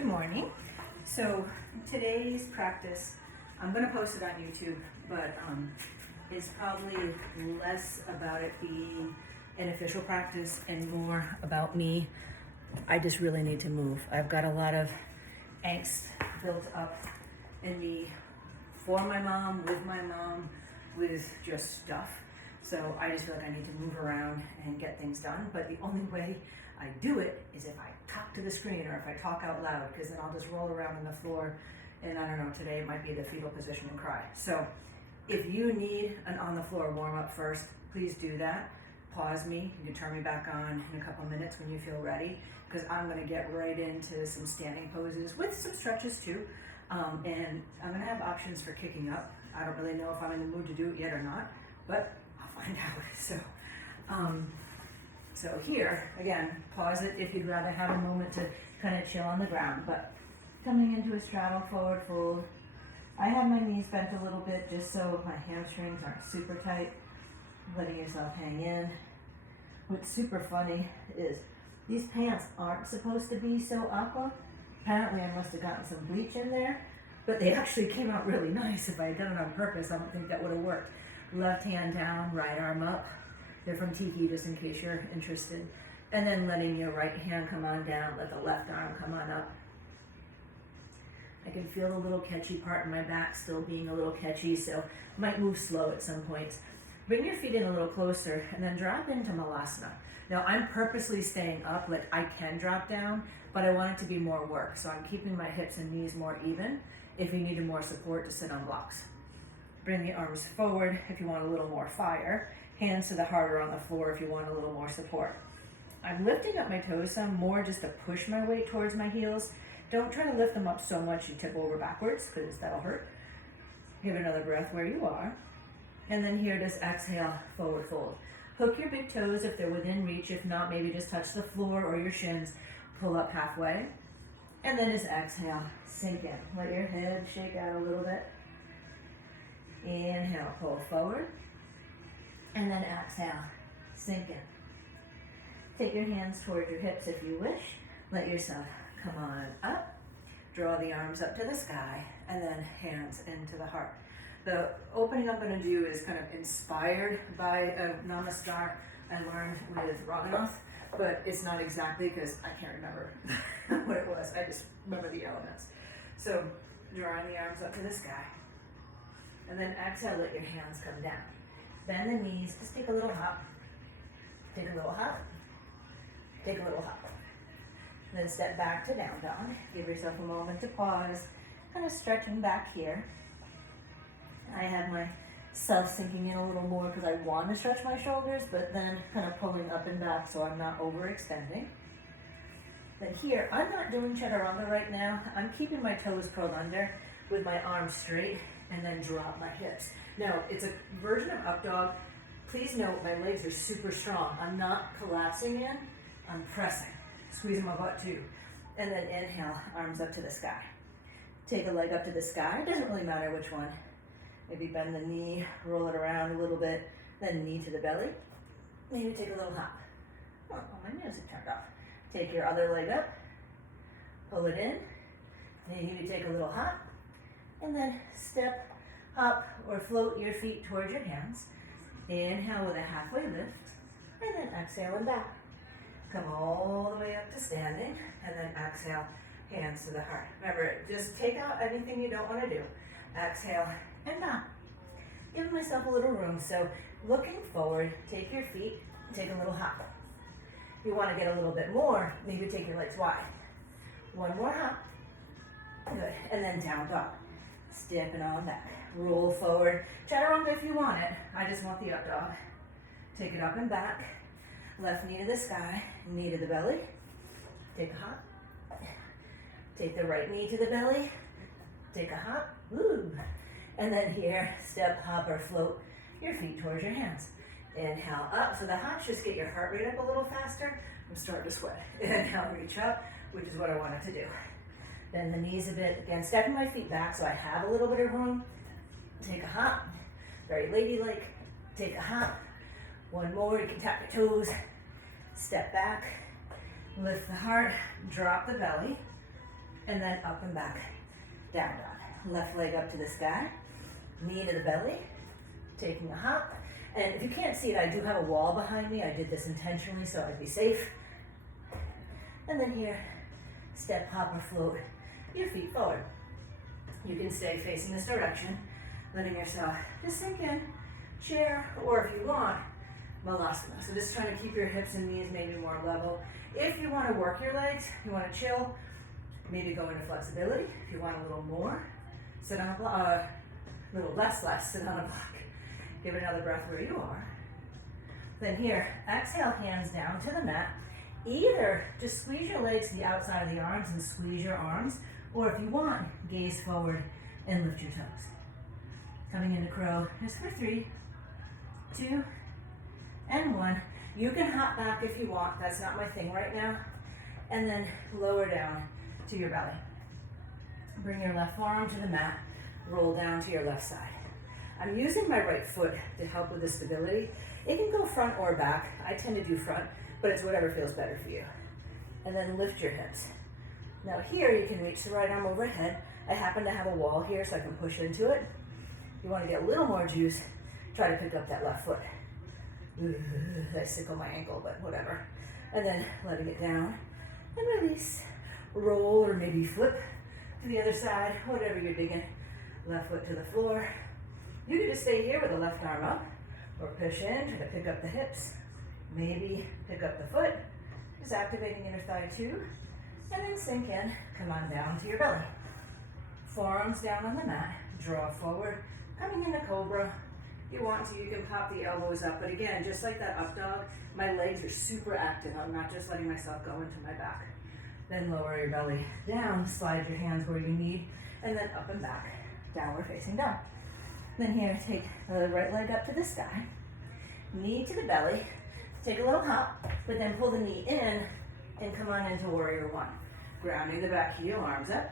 Good morning. So today's practice, I'm going to post it on YouTube, but it's probably less about it being an official practice and more about me. I just really need to move. I've got a lot of angst built up in me for my mom, with just stuff. So I just feel like I need to move around and get things done. But the only way I do it is if I talk to the screen or if I talk out loud, because then I'll just roll around on the floor. And I don't know, today it might be the fetal position and cry. So if you need an on the floor warm up first, please do that. Pause me. You can turn me back on in a couple minutes when you feel ready, because I'm going to get right into some standing poses with some stretches too. And I'm going to have options for kicking up. I don't really know if I'm in the mood to do it yet or not, but I'll find out. So here, again, pause it if you'd rather have a moment to kind of chill on the ground. But coming into a straddle forward fold, I have my knees bent a little bit just so my hamstrings aren't super tight. Letting yourself hang in. What's super funny is these pants aren't supposed to be so aqua. Apparently I must have gotten some bleach in there, but they actually came out really nice. If I had done it on purpose, I don't think that would have worked. Left hand down, right arm up. They're from Tiki, just in case you're interested. And then letting your right hand come on down, let the left arm come on up. I can feel the little catchy part in my back still being a little catchy, so might move slow at some points. Bring your feet in a little closer and then drop into Malasana. Now I'm purposely staying up, like I can drop down, but I want it to be more work. So I'm keeping my hips and knees more even. If you needed more support, to sit on blocks. Bring the arms forward if you want a little more fire. Hands to the heart or on the floor if you want a little more support. I'm lifting up my toes some more just to push my weight towards my heels. Don't try to lift them up so much you tip over backwards, because that'll hurt. Give it another breath where you are. And then here, just exhale, forward fold. Hook your big toes if they're within reach. If not, maybe just touch the floor or your shins. Pull up halfway. And then just exhale, sink in. Let your head shake out a little bit. Inhale, pull forward. And then exhale, sink in. Take your hands towards your hips if you wish. Let yourself come on up. Draw the arms up to the sky, and then hands into the heart. The opening I'm going to do is kind of inspired by a namaskar I learned with Raghunath, but it's not exactly, because I can't remember what it was. I just remember the elements. So drawing the arms up to the sky, and then exhale, let your hands come down. Bend the knees, just take a little hop. Take a little hop. Take a little hop. Then step back to down dog. Give yourself a moment to pause. Kind of stretching back here. I have myself sinking in a little more because I want to stretch my shoulders, but then kind of pulling up and back so I'm not overextending. Then here, I'm not doing chaturanga right now. I'm keeping my toes curled under with my arms straight and then drop my hips. Now, it's a version of up dog. Please note my legs are super strong. I'm not collapsing in, I'm pressing. Squeezing my butt too. And then inhale, arms up to the sky. Take a leg up to the sky. It doesn't really matter which one. Maybe bend the knee, roll it around a little bit, then knee to the belly. Maybe take a little hop. Oh, my music turned off. Take your other leg up, pull it in, maybe take a little hop, and then step up or float your feet towards your hands. Inhale with a halfway lift, and then exhale and back. Come all the way up to standing, and then exhale, hands to the heart. Remember, just take out anything you don't want to do. Exhale and back. Give myself a little room. So looking forward, take your feet, take a little hop. If you want to get a little bit more, maybe take your legs wide. One more hop. Good. And then down dog. Stepping on back. Roll forward. Chaturanga if you want it. I just want the up dog. Take it up and back. Left knee to the sky, knee to the belly. Take a hop. Take the right knee to the belly. Take a hop. Woo. And then here, step, hop, or float your feet towards your hands. Inhale up. So the hops just get your heart rate up a little faster. I'm starting to sweat. Inhale, reach up, which is what I wanted to do. Bend the knees a bit. Again, stepping my feet back so I have a little bit of room. Take a hop. Very ladylike. Take a hop. One more. You can tap your toes. Step back. Lift the heart. Drop the belly. and then up and back, down dog. Left leg up to the sky, knee to the belly, taking a hop. And if you can't see it, I do have a wall behind me. I did this intentionally so I'd be safe. And then here, step, hop, or float your feet forward. You can stay facing this direction, letting yourself just sink in, chair, or if you want, Malasana. So this is trying to keep your hips and knees maybe more level. If you want to work your legs, you want to chill, maybe go into flexibility. If you want a little more, sit on a block, a little less, sit on a block. Give it another breath where you are. Then here, exhale, hands down to the mat. Either just squeeze your legs to the outside of the arms and squeeze your arms, or if you want, gaze forward and lift your toes. Coming into crow, just for 3, 2, and 1. You can hop back if you want, that's not my thing right now. And then lower down to your belly. Bring your left forearm to the mat, roll down to your left side. I'm using my right foot to help with the stability. It can go front or back. I tend to do front, but it's whatever feels better for you. And then lift your hips. Now here you can reach the right arm overhead. I happen to have a wall here so I can push into it. If you want to get a little more juice, try to pick up that left foot. I sickle my ankle, but whatever. And then letting it down and release. Roll or maybe flip to the other side, whatever you're digging. Left foot to the floor. You can just stay here with the left arm up, or push in, try to pick up the hips, maybe pick up the foot, just activating inner thigh too, and then sink in, come on down to your belly. Forearms down on the mat, draw forward, coming into Cobra. If you want to, you can pop the elbows up, but again, just like that up dog, my legs are super active. I'm not just letting myself go into my back. Then lower your belly down, slide your hands where you need, and then up and back, downward facing dog. Then here, take the right leg up to the sky, knee to the belly, take a little hop, but then pull the knee in and come on into warrior 1. Grounding the back heel, arms up,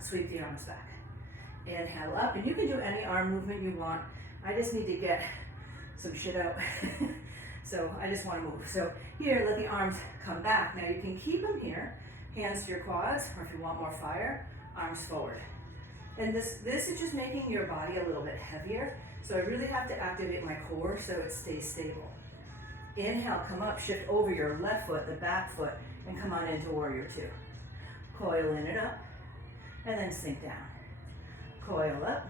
sweep the arms back. Inhale up, and you can do any arm movement you want. I just need to get some shit out. So I just want to move. So here, let the arms come back. Now you can keep them here, hands to your quads, or if you want more fire, arms forward. And this is just making your body a little bit heavier. So I really have to activate my core so it stays stable. Inhale, come up, shift over your left foot, the back foot, and come on into warrior 2. Coil in it up, and then sink down. Coil up.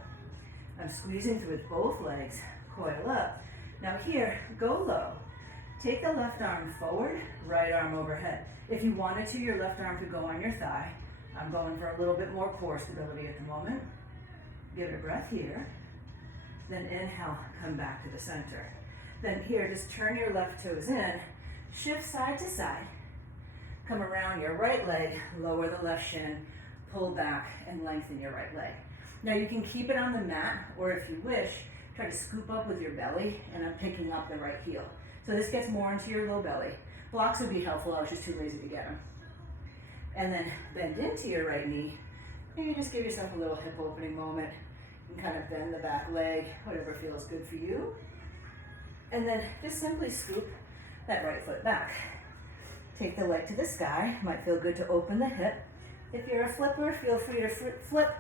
I'm squeezing through with both legs. Coil up. Now here, go low. Take the left arm forward, right arm overhead. If you wanted to, your left arm could go on your thigh. I'm going for a little bit more core stability at the moment. Give it a breath here. Then inhale, come back to the center. Then here, just turn your left toes in, shift side to side. Come around your right leg, lower the left shin, pull back and lengthen your right leg. Now you can keep it on the mat, or if you wish, try to scoop up with your belly, and I'm picking up the right heel. So this gets more into your low belly. Blocks would be helpful, I was just too lazy to get them. And then bend into your right knee. Maybe just give yourself a little hip opening moment and kind of bend the back leg, whatever feels good for you. And then just simply scoop that right foot back. Take the leg to the sky. Might feel good to open the hip. If you're a flipper, feel free to flip.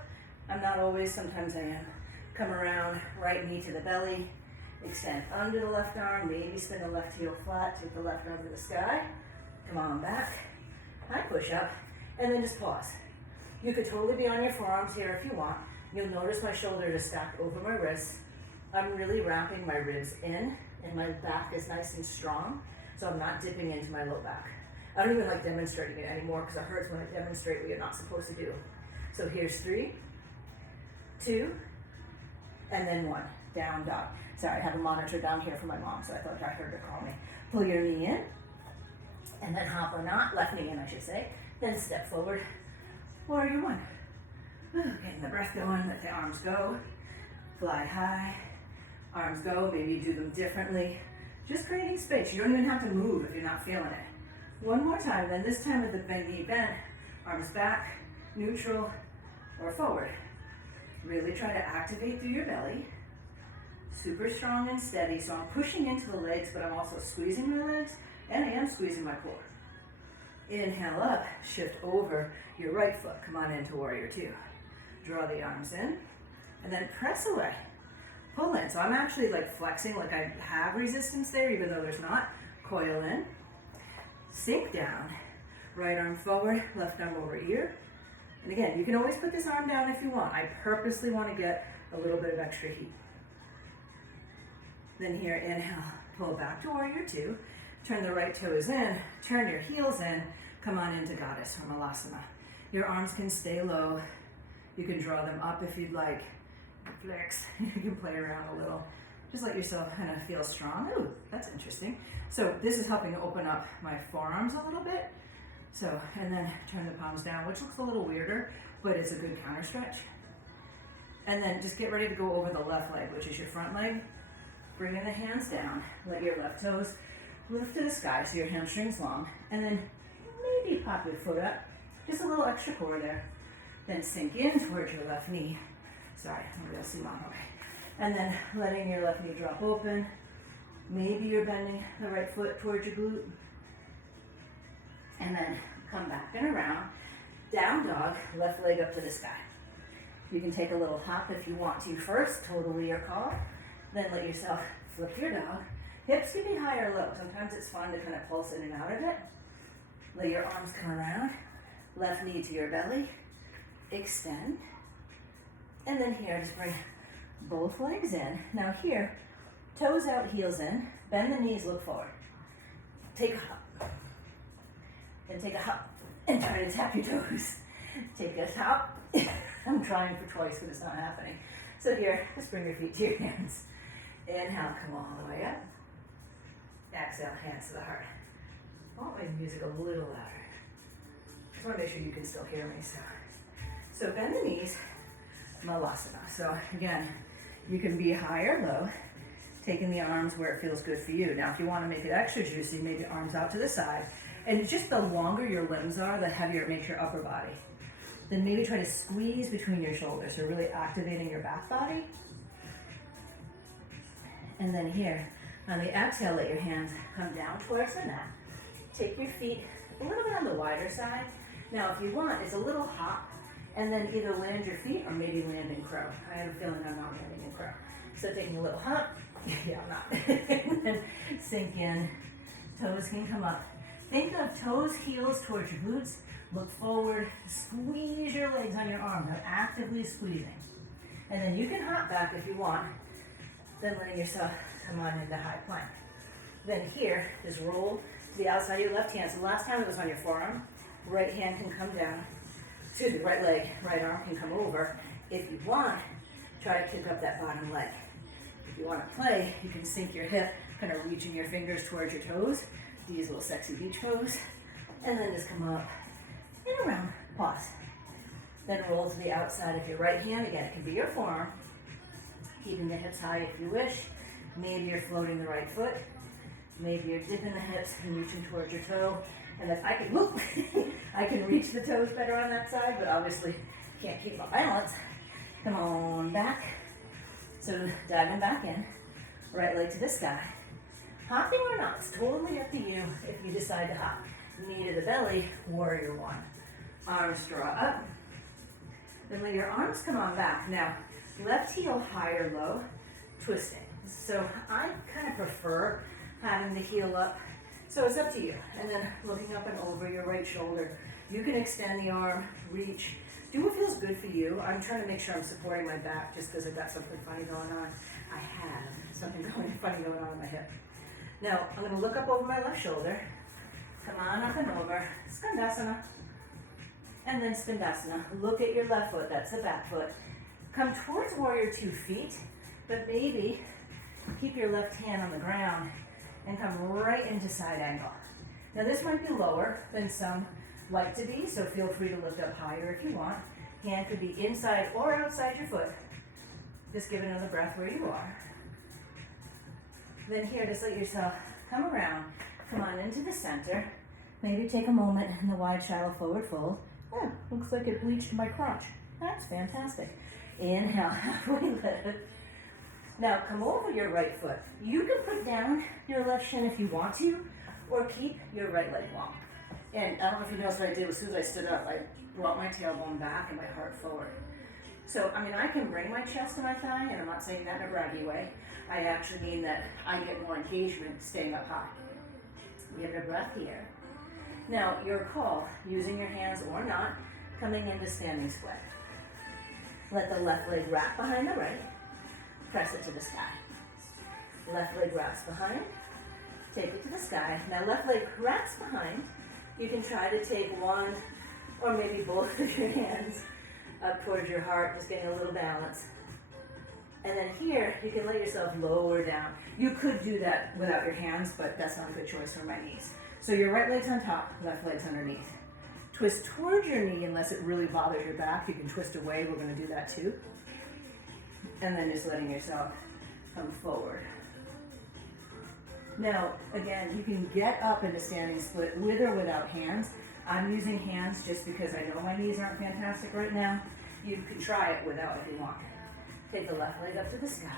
I'm not always, sometimes I am. Come around, right knee to the belly. Extend under the left arm, maybe spin the left heel flat, take the left arm to the sky. Come on back. High push up, and then just pause. You could totally be on your forearms here if you want. You'll notice my shoulders are stacked over my wrists. I'm really wrapping my ribs in, and my back is nice and strong, so I'm not dipping into my low back. I don't even like demonstrating it anymore because it hurts when I demonstrate what you're not supposed to do. So here's 3, 2, and then 1. Down dog. Sorry, I have a monitor down here for my mom, so I thought I heard her call me. Pull your knee in, and then hop or not, left knee in I should say, then step forward, warrior 1. Getting the breath going, let the arms go, fly high, arms go, maybe you do them differently, just creating space. You don't even have to move if you're not feeling it. One more time, then this time with the knee bent, arms back, neutral, or forward. Really try to activate through your belly, super strong and steady, so I'm pushing into the legs, but I'm also squeezing my legs, and I am squeezing my core. Inhale up, shift over your right foot. Come on into warrior two. Draw the arms in, and then press away. Pull in. So I'm actually like flexing, like I have resistance there, even though there's not. Coil in, sink down, right arm forward, left arm over ear. And again, you can always put this arm down if you want. I purposely want to get a little bit of extra heat. Then here, inhale, pull back to warrior two. Turn the right toes in, turn your heels in, come on into goddess or malasana. Your arms can stay low. You can draw them up if you'd like. Flex. You can play around a little. Just let yourself kind of feel strong. Ooh, that's interesting. So this is helping to open up my forearms a little bit. So, and then turn the palms down, which looks a little weirder, but it's a good counter stretch. And then just get ready to go over the left leg, which is your front leg. Bring in the hands down. Let your left toes lift to the sky so your hamstring's long. And then maybe pop your foot up. Just a little extra core there. Then sink in towards your left knee. Sorry, maybe I'll see long. Okay. And then letting your left knee drop open. Maybe you're bending the right foot towards your glute. And then come back and around. Down dog, left leg up to the sky. You can take a little hop if you want to first, totally your call. Then let yourself flip your dog. Hips can be high or low. Sometimes it's fun to kind of pulse in and out of it. Let your arms come around. Left knee to your belly. Extend. And then here, just bring both legs in. Now here, toes out, heels in. Bend the knees, look forward. Take a hop. And take a hop. And try to tap your toes. Take a hop. I'm trying for twice, but it's not happening. So here, just bring your feet to your hands. Inhale, come all the way up. Exhale, hands to the heart. I want my music a little louder. Just want to make sure you can still hear me. So bend the knees, malasana. So again, you can be high or low, taking the arms where it feels good for you. Now, if you want to make it extra juicy, maybe arms out to the side. And just the longer your limbs are, the heavier it makes your upper body. Then maybe try to squeeze between your shoulders, so really activating your back body. And then here, on the exhale, let your hands come down towards the mat. Take your feet a little bit on the wider side. Now, if you want, it's a little hop, and then either land your feet or maybe land in crow. I have a feeling I'm not landing in crow. So taking a little hop, yeah, I'm not. And then sink in, toes can come up. Think of toes, heels towards your glutes. Look forward, squeeze your legs on your arm. They're actively squeezing. And then you can hop back if you want. Then letting yourself come on into high plank. Then here, just roll to the outside of your left hand. So last time it was on your forearm. Right hand can come down. Excuse me, right leg, right arm can come over. If you want, try to kick up that bottom leg. If you want to play, you can sink your hip, kind of reaching your fingers towards your toes. These little sexy beach pose. And then just come up and around, pause. Then roll to the outside of your right hand. Again, it can be your forearm. Keeping the hips high if you wish. Maybe you're floating the right foot. Maybe you're dipping the hips and reaching towards your toe. And if I can, whoop, I can reach the toes better on that side, but obviously can't keep my balance. Come on back. So diving back in. Right leg to the sky. Hopping or not, it's totally up to you if you decide to hop. Knee to the belly, warrior one. Arms draw up. Then let your arms come on back. Now, left heel high or low, twisting. So I kind of prefer having the heel up. So it's up to you. And then looking up and over your right shoulder. You can extend the arm, reach. Do what feels good for you. I'm trying to make sure I'm supporting my back just because I've got something funny going on. I have something funny going on in my hip. Now, I'm going to look up over my left shoulder. Come on up and over. Spindasana. And then Spindasana. Look at your left foot. That's the back foot. Come towards warrior 2 feet, but maybe keep your left hand on the ground and come right into side angle. Now, this might be lower than some like to be, so feel free to lift up higher if you want. Hand could be inside or outside your foot. Just give it another breath where you are. Then here, just let yourself come around. Come on into the center. Maybe take a moment in the wide, shallow forward fold. Oh, looks like it bleached my crotch. That's fantastic. Inhale, halfway lift. Now come over your right foot. You can put down your left shin if you want to, or keep your right leg long. And I don't know if you noticed what I did. As soon as I stood up, I brought my tailbone back and my heart forward. So, I mean, I can bring my chest to my thigh, and I'm not saying that in a braggy way. I actually mean that I get more engagement staying up high. Give it a breath here. Now, your call, using your hands or not, coming into standing split. Let the left leg wrap behind the right. Press it to the sky. Left leg wraps behind. Take it to the sky. Now, left leg wraps behind. You can try to take one or maybe both of your hands up towards your heart, just getting a little balance. And then here, you can let yourself lower down. You could do that without your hands, but that's not a good choice for my knees. So your right leg's on top, left leg's underneath. Twist towards your knee unless it really bothers your back. You can twist away, we're gonna do that too. And then just letting yourself come forward. Now, again, you can get up into standing split with or without hands. I'm using hands just because I know my knees aren't fantastic right now. You can try it without if you want. Take the left leg up to the sky.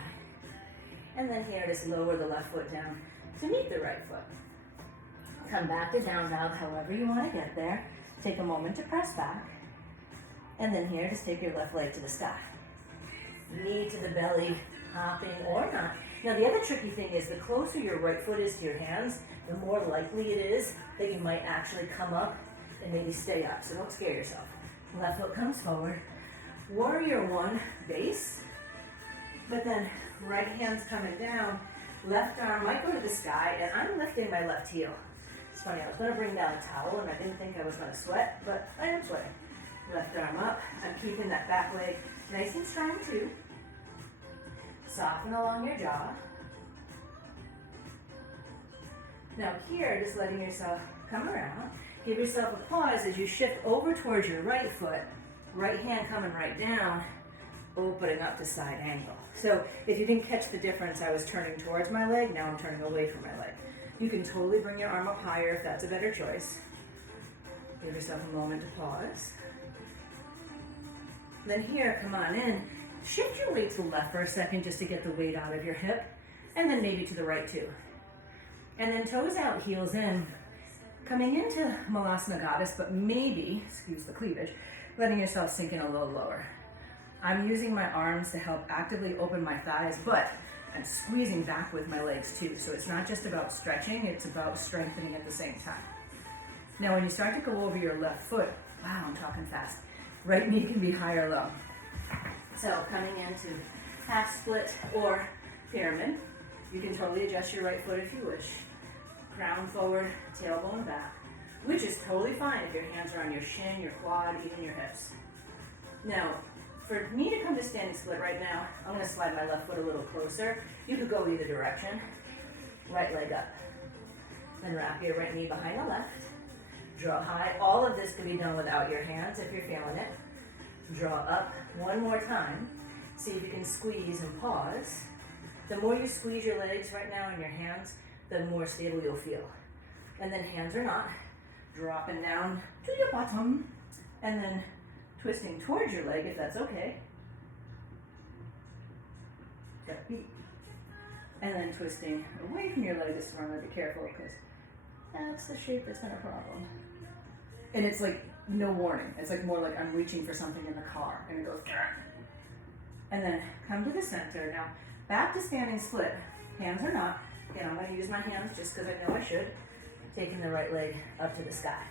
And then here, just lower the left foot down to meet the right foot. Come back to down dog, however you want to get there. Take a moment to press back. And then here, just take your left leg to the sky. Knee to the belly, hopping or not. Now the other tricky thing is the closer your right foot is to your hands, the more likely it is that you might actually come up and maybe stay up. So don't scare yourself. Left foot comes forward. Warrior one, base. But then right hand's coming down. Left arm might go to the sky, and I'm lifting my left heel. It's funny, I was going to bring down a towel, and I didn't think I was going to sweat, but I am sweating. Left arm up. I'm keeping that back leg nice and strong too. Soften along your jaw. Now here, just letting yourself come around. Give yourself a pause as you shift over towards your right foot. Right hand coming right down, opening up to side angle. So if you didn't catch the difference, I was turning towards my leg, now I'm turning away from my leg. You can totally bring your arm up higher if that's a better choice. Give yourself a moment to pause. Then here, come on in. Shift your weight to the left for a second just to get the weight out of your hip, and then maybe to the right too. And then toes out, heels in, coming into Malasana Goddess, but maybe, excuse the cleavage, letting yourself sink in a little lower. I'm using my arms to help actively open my thighs, but I'm squeezing back with my legs too. So it's not just about stretching, it's about strengthening at the same time. Now when you start to go over your left foot, wow, I'm talking fast. Right knee can be high or low. So coming into half split or pyramid, you can totally adjust your right foot if you wish. Crown forward, tailbone back, which is totally fine if your hands are on your shin, your quad, even your hips. Now, for me to come to standing split right now, I'm going to slide my left foot a little closer. You could go either direction. Right leg up. Then wrap your right knee behind the left. Draw high. All of this can be done without your hands if you're feeling it. Draw up one more time. See if you can squeeze and pause. The more you squeeze your legs right now and your hands, the more stable you'll feel. And then hands or not, dropping down to your bottom, and then twisting towards your leg if that's okay. Got beat. And then twisting away from your leg this time. Be careful because that's the shape that's been a problem. And it's like no warning. It's like more like I'm reaching for something in the car and it goes. And then come to the center. Now back to standing split. Hands or not. Again, I'm going to use my hands just because I know I should. Taking the right leg up to the sky.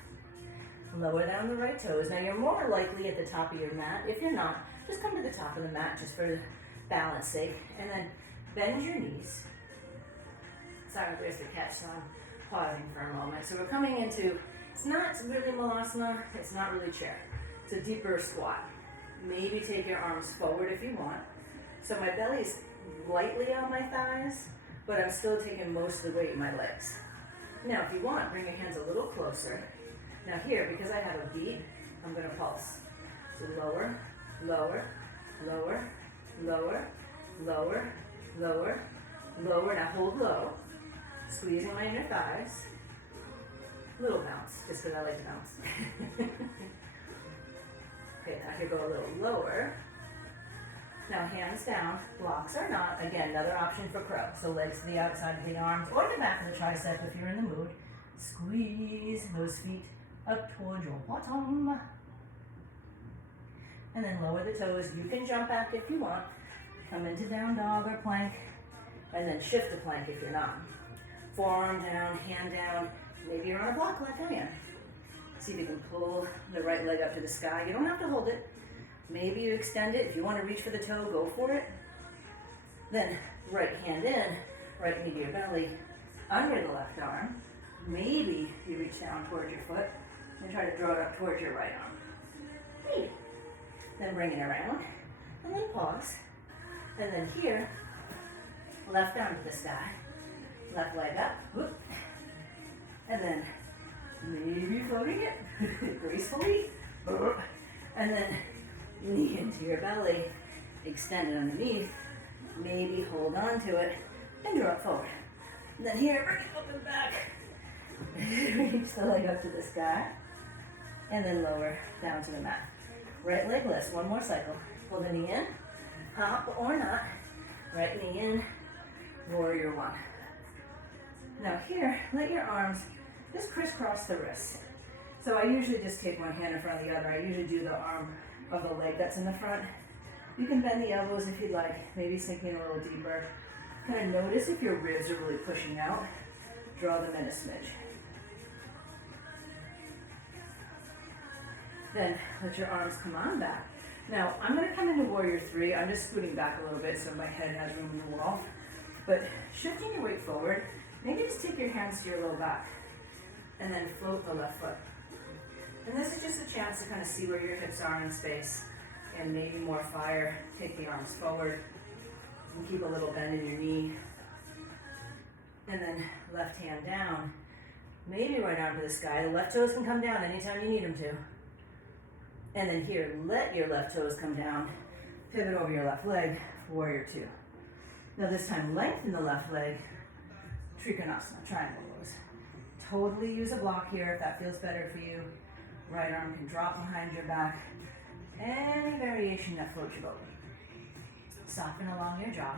Lower down the right toes. Now you're more likely at the top of your mat. If you're not, just come to the top of the mat just for balance sake. And then bend your knees. Sorry, there's the catch, so I'm pausing for a moment. So we're coming into, it's not really Malasana, it's not really chair. It's a deeper squat. Maybe take your arms forward if you want. So my belly's lightly on my thighs, but I'm still taking most of the weight in my legs. Now, if you want, bring your hands a little closer. Now here, because I have a beat, I'm going to pulse. So lower, lower, lower, lower, lower, lower, lower. Now hold low. Squeezing my inner thighs. Little bounce, just because I like to bounce. Okay, now here go a little lower. Now hands down, blocks or not. Again, another option for crow. So legs to the outside of the arms or the back of the tricep if you're in the mood. Squeeze those feet up towards your bottom. And then lower the toes. You can jump back if you want. Come into down dog or plank. And then shift to plank if you're not. Forearm down, hand down. Maybe you're on a block like I am. See if you can pull the right leg up to the sky. You don't have to hold it. Maybe you extend it. If you want to reach for the toe, go for it. Then right hand in, right knee to your belly, under the left arm. Maybe you reach down towards your foot and try to draw it up towards your right arm. Maybe. Then bring it around, and then pause. And then here, left arm to the sky, left leg up, whoop. And then maybe floating it gracefully, and then knee into your belly, extend it underneath, maybe hold on to it, and draw it forward. And then here, bring it up and back, reach the leg up to the sky, and then lower down to the mat. Right leg lifts, one more cycle. Pull the knee in, hop or not, right knee in, warrior one. Now here, let your arms just crisscross the wrists. So I usually just take one hand in front of the other. I usually do the arm of the leg that's in the front. You can bend the elbows if you'd like, maybe sinking a little deeper. Kind of notice if your ribs are really pushing out. Draw them in a smidge. Then let your arms come on back. Now, I'm going to come into warrior three. I'm just scooting back a little bit so my head has room in the wall. But shifting your weight forward, maybe just take your hands to your low back and then float the left foot. And this is just a chance to kind of see where your hips are in space and maybe more fire. Take the arms forward and keep a little bend in your knee. And then left hand down, maybe right arm to the sky. The left toes can come down anytime you need them to. And then here, let your left toes come down, pivot over your left leg, warrior two. Now this time, lengthen the left leg, Trikonasana, triangle pose. Totally use a block here if that feels better for you. Right arm can drop behind your back. Any variation that floats your boat. Soften along your jaw.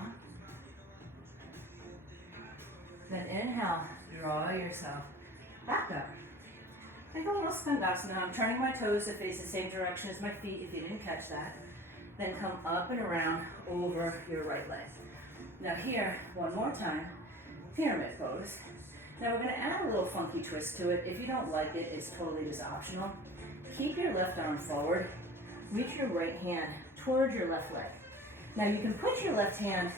Then inhale, draw yourself back up. Take a little Spindasana. I'm turning my toes to face the same direction as my feet if you didn't catch that. Then come up and around over your right leg. Now here, one more time, pyramid pose. Now we're going to add a little funky twist to it. If you don't like it, it's totally just optional. Keep your left arm forward. Reach your right hand towards your left leg. Now you can put your left hand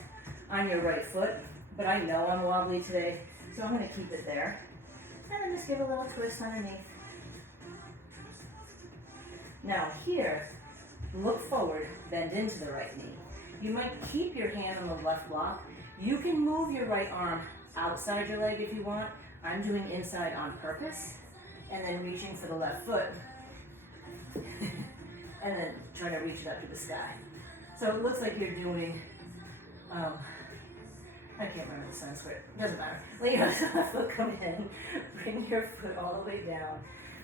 on your right foot, but I know I'm wobbly today, so I'm going to keep it there. And then just give a little twist underneath. Now here, look forward, bend into the right knee. You might keep your hand on the left block. You can move your right arm outside your leg if you want. I'm doing inside on purpose. And then reaching for the left foot. And then try to reach it up to the sky. So it looks like you're doing, I can't remember the Sanskrit, doesn't matter. Let your left foot come in, bring your foot all the way down,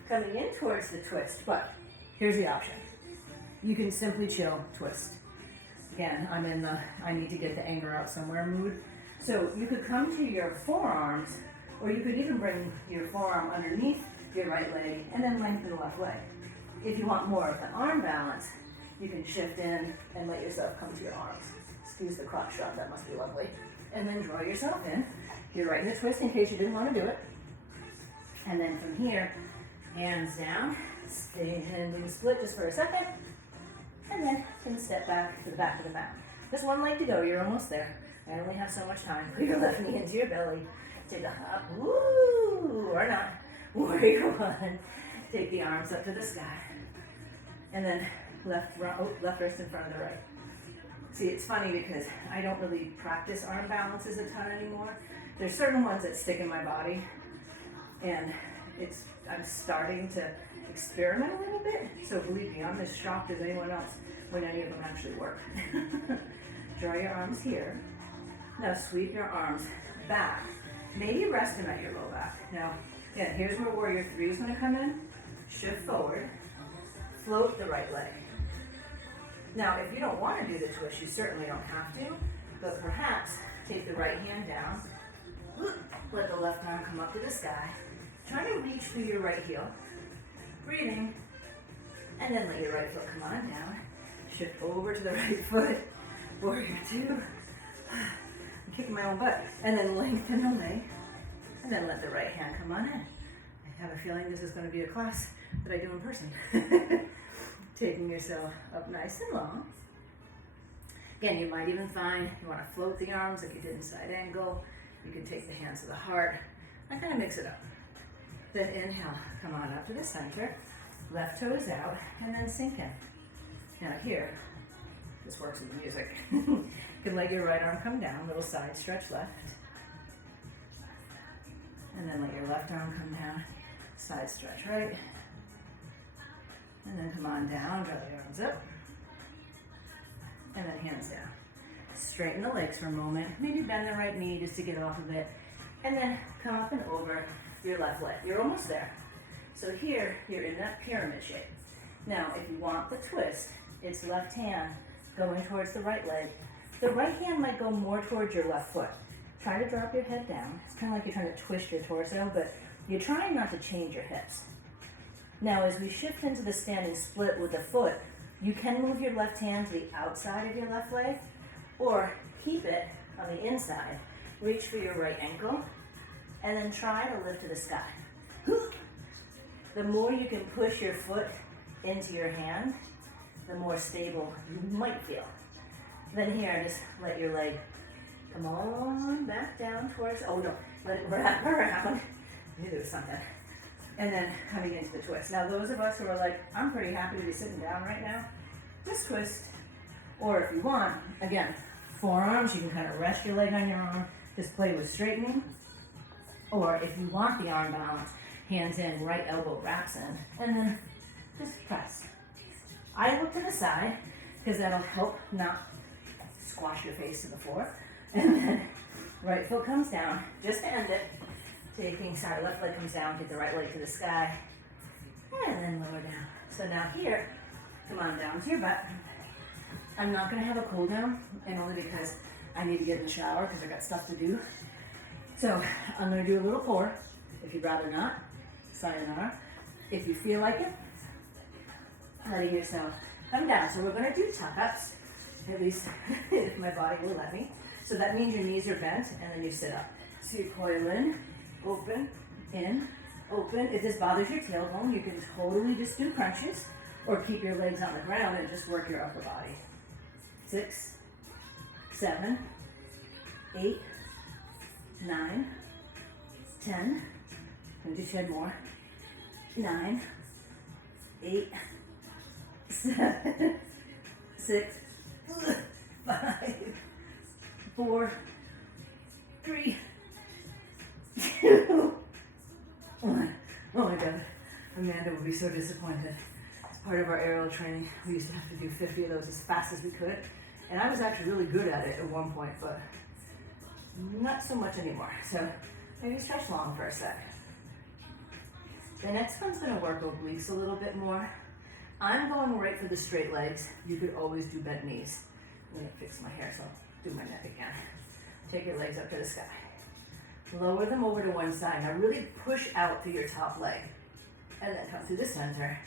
coming in towards the twist, but here's the option. You can simply chill, twist. Again, I'm in the, I need to get the anger out somewhere mood. So you could come to your forearms, or you could even bring your forearm underneath your right leg and then lengthen the left leg. If you want more of the arm balance, you can shift in and let yourself come to your arms. Excuse the crotch shot, that must be lovely. And then draw yourself in. You're right in the twist in case you didn't want to do it. And then from here, hands down, standing split just for a second. And then can step back to the back of the mat. Just one leg to go, you're almost there. I only have so much time. Put your left knee into your belly. Take a hop, woo, or not. Warrior one. Take the arms up to the sky. And then left wrist in front of the right. See, it's funny because I don't really practice arm balances a ton anymore. There's certain ones that stick in my body, and I'm starting to experiment a little bit. So believe me, I'm as shocked as anyone else when any of them actually work. Draw your arms here. Now sweep your arms back. Maybe rest them at your low back. Now, again, here's where warrior three is going to come in. Shift forward. Float the right leg. Now, if you don't want to do the twist, you certainly don't have to, but perhaps take the right hand down, let the left arm come up to the sky, try to reach through your right heel, breathing. And then let your right foot come on down. Shift over to the right foot. Warrior two. I'm kicking my own butt. And then lengthen the leg. And then let the right hand come on in. I have a feeling this is going to be a class that I do in person. Taking yourself up nice and long. Again, you might even find you want to float the arms like you did in side angle. You can take the hands to the heart. I kind of mix it up. Then inhale, come on up to the center. Left toes out, and then sink in. Now here, this works with the music. You can let your right arm come down, little side stretch left. And then let your left arm come down, side stretch right. And then come on down, draw the arms up. And then hands down. Straighten the legs for a moment. Maybe bend the right knee just to get off of it. And then come up and over your left leg. You're almost there. So here, you're in that pyramid shape. Now, if you want the twist, it's left hand going towards the right leg. The right hand might go more towards your left foot. Try to drop your head down. It's kind of like you're trying to twist your torso, but you're trying not to change your hips. Now, as we shift into the standing split with the foot, you can move your left hand to the outside of your left leg, or keep it on the inside. Reach for your right ankle, and then try to lift to the sky. The more you can push your foot into your hand, the more stable you might feel. Then here, just let your leg come on back down towards, oh no, let it wrap around. You do something. And then coming into the twist. Now those of us who are like, I'm pretty happy to be sitting down right now, just twist. Or if you want, again, forearms, you can kind of rest your leg on your arm, just play with straightening. Or if you want the arm balance, hands in, right elbow wraps in, and then just press. I look to the side, because that'll help not squash your face to the floor. And then right foot comes down, just to end it. Left leg comes down, get the right leg to the sky, and then lower down. So now here, come on down to your butt. I'm not gonna have a cool down, and only because I need to get in the shower because I got stuff to do. So I'm gonna do a little pour. If you'd rather not, sayonara. If you feel like it, letting yourself come down. So we're gonna do tuck-ups, at least if my body will let me. So that means your knees are bent, and then you sit up. So you coil in, open. If this bothers your tailbone, you can totally just do crunches, or keep your legs on the ground and just work your upper body. 6, 7, 8, 9, 10. Gonna do 10 more. 9, 8, 7, 6, 5, 4, 3, 2, 1. Oh my God. Amanda would be so disappointed. As part of our aerial training, we used to have to do 50 of those as fast as we could. And I was actually really good at it at one point, but not so much anymore. So maybe stretch long for a sec. The next one's going to work obliques a little bit more. I'm going right for the straight legs. You could always do bent knees. I'm going to fix my hair, so I'll do my neck again. Take your legs up to the sky. Lower them over to one side. Now really push out through your top leg. And then come through the center.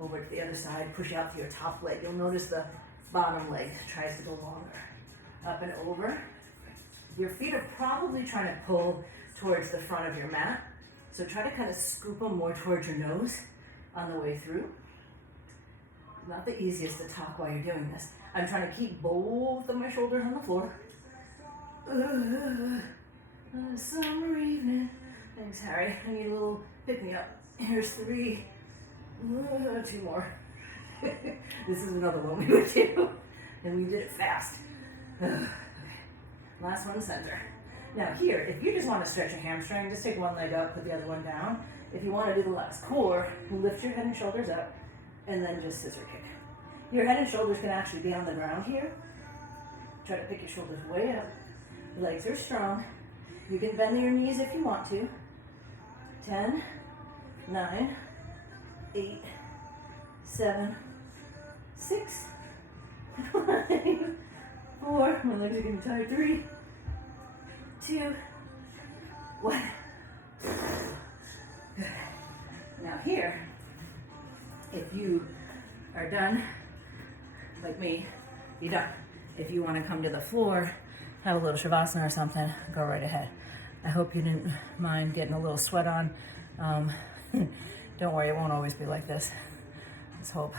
Over to the other side. Push out to your top leg. You'll notice the bottom leg tries to go longer. Up and over. Your feet are probably trying to pull towards the front of your mat. So try to kind of scoop them more towards your nose on the way through. Not the easiest to talk while you're doing this. I'm trying to keep both of my shoulders on the floor. Summer evening. Thanks, Harry. I need a little pick-me-up. Here's 3. 2 more. This is another one we would do. And we did it fast. Okay. Last one, center. Now here, if you just want to stretch your hamstring, just take one leg up, put the other one down. If you want to do the last core, lift your head and shoulders up, and then just scissor kick. Your head and shoulders can actually be on the ground here. Try to pick your shoulders way up. Legs are strong. You can bend your knees if you want to. 10, 9, 8, 7, 6, 5, 4. My legs are getting tired. 3, 2, 1. Good. Now here, If you are done, like me, you're done. If you want to come to the floor, have a little Shavasana or something, go right ahead. I hope you didn't mind getting a little sweat on. Don't worry, it won't always be like this. Let's hope.